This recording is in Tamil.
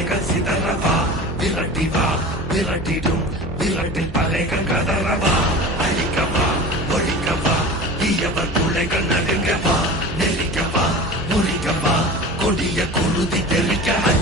படைகள் சிதறவா விரட்டி வா விரட்டிடும் விரட்டில் பகைகள் கதறவா அழிக்கவா ஒழிக்கவா தீயவர் பிள்ளைகள் நடுங்கவா நெருக்கவா முறிக்கவா கொடிய குருதி தெளிக்க